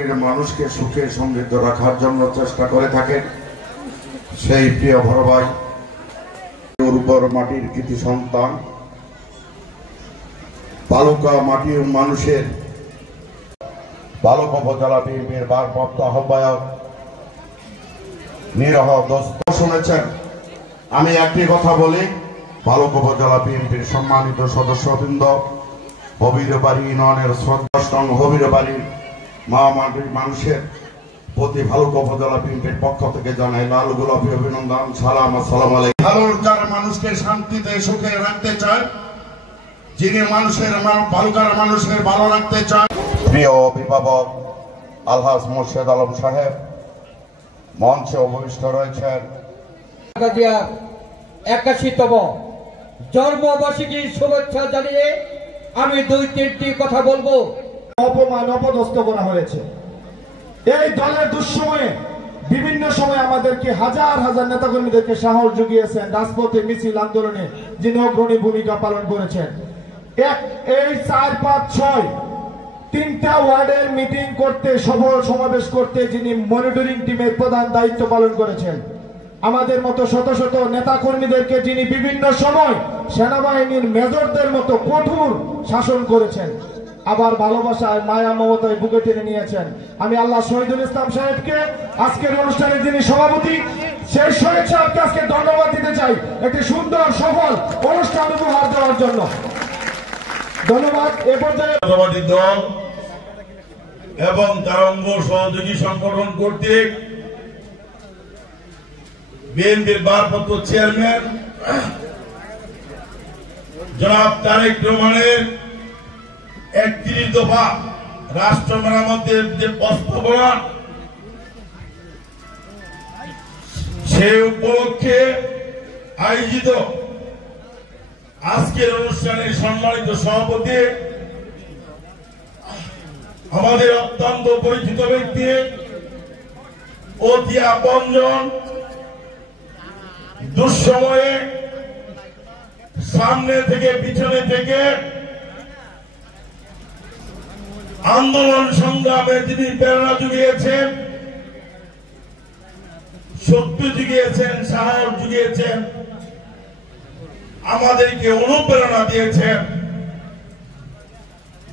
মানুষকে সুখে সমৃদ্ধ রাখার জন্য চেষ্টা করে থাকেন সেই প্রিয় বড় ভাই উর্বর মাটির কৃতি সন্তান বালুকা মাটি মানুষের বালুকা উপজেলা বিএনপির ভারপ্রাপ্ত আহ্বায়ক নিরহ দোস্ত শুনেছেন। আমি একটি কথা বলি, বালুকা উপজেলা বিএনপির সম্মানিত সদস্যবৃন্দ, হবিরবাড়ি ইউনিয়নের শ্রদ্ধাষ্টং হবিরবাড়ির মা মাটির মানুষের প্রতি বালুকা উপজেলা বিএনপির পক্ষ থেকে জানাই লাল গোলাপি অভিনন্দন, সালাম, আসসালামু আলাইকুম। বালুকার মানুষকে শান্তিতে সুখে রাখতে চায়, যিনি বালুকার মানুষের ভালো রাখতে চায়, প্রিয় অভিভাবক আলহাজ মোর্শেদ আলম সাহেব মঞ্চে উপবিষ্ট রয়েছেন। 81তম জন্মবার্ষিকীর শুভেচ্ছা জানিয়ে আমি 2-3টি কথা বলবো। অপমান অপদস্থ করা হয়েছে। এই দলের দুঃসময়ে বিভিন্ন সময় আমাদেরকে হাজার হাজার নেতাকর্মীদেরকে সাহস জুগিয়েছেন, রাজপথে মিছিল আন্দোলনে যিনি অগ্রণী ভূমিকা পালন করেছেন। এই 4, 5, 6 তিনটা ওয়ার্ডের মিটিং করতে, সভা সমাবেশ করতে যিনি মনিটরিং টিমের প্রধান দায়িত্ব পালন করেছেন, আমাদের মতো শত শত নেতা কর্মীদেরকে যিনি বিভিন্ন সময় সেনাবাহিনীর মেজরদের মতো কঠোর শাসন করেছেন, আবার ভালোবাসায় মায়া মমতায় বুকে টেনে নিয়েছেন। আমি আল্লাহ শহীদুল ইসলাম সাহেবকে আজকের অনুষ্ঠানে যিনি সভাপতি, সেই শহীদ সাহেবকে আজকে ধন্যবাদ দিতে চাই একটি সুন্দর সফল অনুষ্ঠান উপহার দেওয়ার জন্য। ধন্যবাদ। এ পর্যায়ে দল এবং তার অঙ্গ সহযোগী সংগঠন কর্তৃক বিএনপির ভারপ্রাপ্ত চেয়ারম্যান জনাব তারেক রহমানের 31 দফা রাষ্ট্র মেরামতের যে বাস্তবায়ন, সেই উপলক্ষে আয়োজিত আজকের অনুষ্ঠানের সম্মানিত সভাপতি, আমাদের অত্যন্ত পরিচিত ব্যক্তি, অতি আপনজন, দুঃসময়ে সামনে থেকে পিছনে থেকে আন্দোলন সংগ্রামে যিনি প্রেরণা জুগিয়েছেন, শক্তি জুগিয়েছেন, সাহস জুগিয়েছেন, আমাদেরকে অনুপ্রেরণা দিয়েছেন,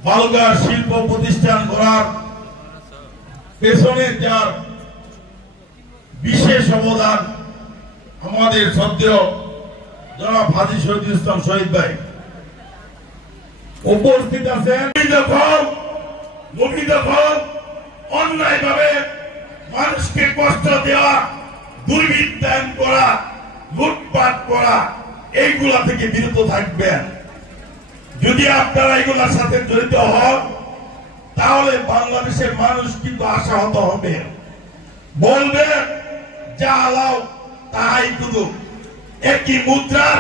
বালুকা শিল্প প্রতিষ্ঠান করার পেছনে যার বিশেষ অবদান আমাদের শ্রদ্ধেয় জনাব হাজী শহীদুল ইসলাম শহীদ ভাই উপস্থিত আছেন। অন্যায় ভাবে মানুষকে কষ্ট দেওয়া, দুর্বৃত্তায়ন করা, লুটপাট করা, এইগুলা থেকে বিরত থাকবেন। যদি আপনারা এগুলার সাথে জড়িত হন তাহলে বাংলাদেশের মানুষ কিন্তু আশাহত হবে, বলবে যা আলাও তাই শুধু একই মুদ্রার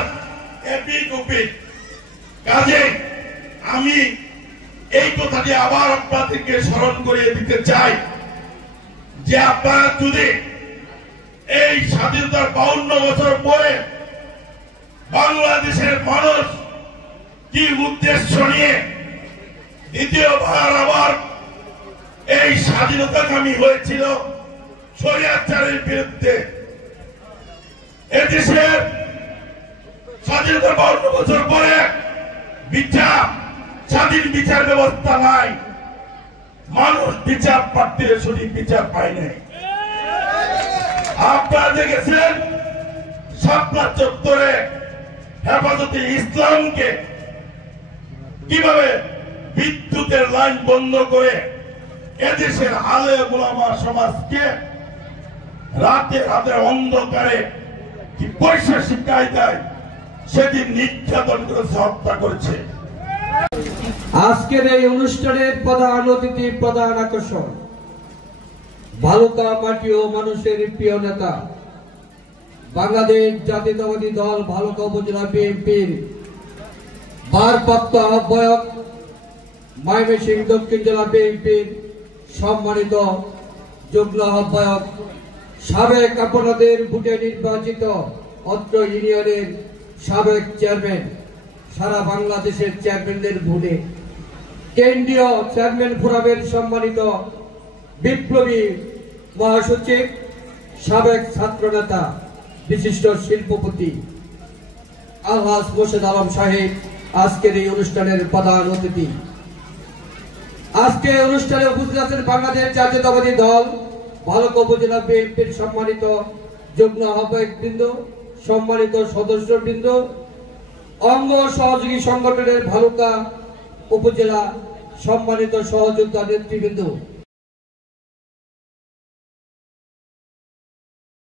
এপিঠ ওপিঠ। কাজে আমি এই কথাটি আবার আপনাদেরকে স্মরণ করিয়ে দিতে চাই যে আপনারা যদি এই স্বাধীনতার 52 বছর পরে বাংলাদেশের মানুষ কি উদ্দেশ্য নিয়ে দ্বিতীয়বার আবার এই স্বাধীনতাকামী হয়েছিল স্বৈরাচারের বিরুদ্ধে, এদেশের স্বাধীনতার 52 বছর পরে স্বাধীন বিচার ব্যবস্থা নাই, মানুষ বিচার প্রার্থীর সঠিক বিচার পায় নাই। আপনারা দেখেছেন শাপলা চত্বরে হেফাজতে ইসলামকে কিভাবে বিদ্যুতের লাইন বন্ধ করে এদেশের আলে ওলামা সমাজকে রাতের অন্ধকারে কি পয়সা শিক্ষায় দেয়, সেদিন নির্যাতন করে হত্যা করেছে। আজকের এই অনুষ্ঠানের প্রধান অতিথি, প্রধান আকর্ষণ বালুকা মাটি ও মানুষের প্রিয় নেতা, বাংলাদেশ জাতীয়তাবাদী দল বালুকা উপজেলা বিএনপির ভারপ্রাপ্ত আহ্বায়ক, ময়মনসিংহ দক্ষিণ জেলা বিএনপির সম্মানিত যুগ্ম আহ্বায়ক, সাবেক আপনাদের ভোটে নির্বাচিত অত্র ইউনিয়নের সাবেক চেয়ারম্যান, সারা বাংলাদেশের চেয়ারম্যানদের ভোটে কেন্দ্রীয় চেয়ারম্যান ফোরামের সম্মানিত বিপ্লবী মহাসচিব, সাবেক ছাত্রনেতা, বিশিষ্ট শিল্পপতি আলহাজ মোর্শেদ আলম সাহেব আজকের এই অনুষ্ঠানের প্রধান অতিথি। আজকে অনুষ্ঠানে উপস্থিত আছেন বাংলাদেশ জাতীয়তাবাদী দল ভালুকা উপজেলা বিএনপির সম্মানিত যুগ্ম আহ্বায়ক বৃন্দ, সম্মানিত সদস্যবৃন্দ, অঙ্গ সহযোগী সংগঠনের ভালুকা উপজেলা সম্মানিত সহযোদ্ধা নেতৃবৃন্দ,